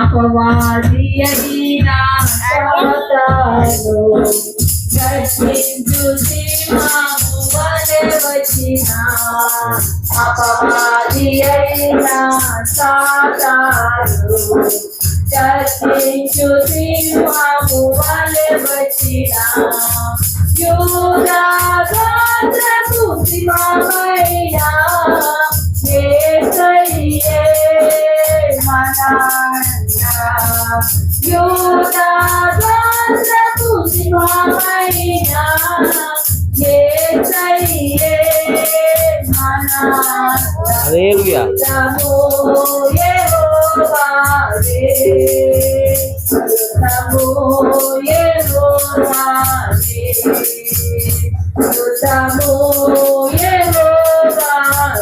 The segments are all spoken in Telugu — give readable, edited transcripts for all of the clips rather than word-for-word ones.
अपवादी अहीना गच्छिंचु सीमामु वने वचिना अपवादी अहीना सातारु गच्छिंचु सीमामु वने वचिना यूदा गोत्रु सीमामैना ये सैये मनाना यूदा गोत्रु सीमामैना ये सैये मनाना हालेलुया नमो यहोवा रे नमो यहोवा रे नमो यहोवा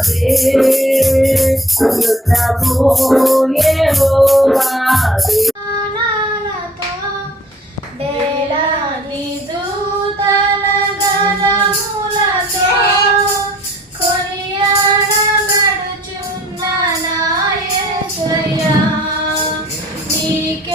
रे नमो यहोवा रे వేలాది దూతల గణములతో కొనియాడబడుచున్న నా యేసయ్యా నీకే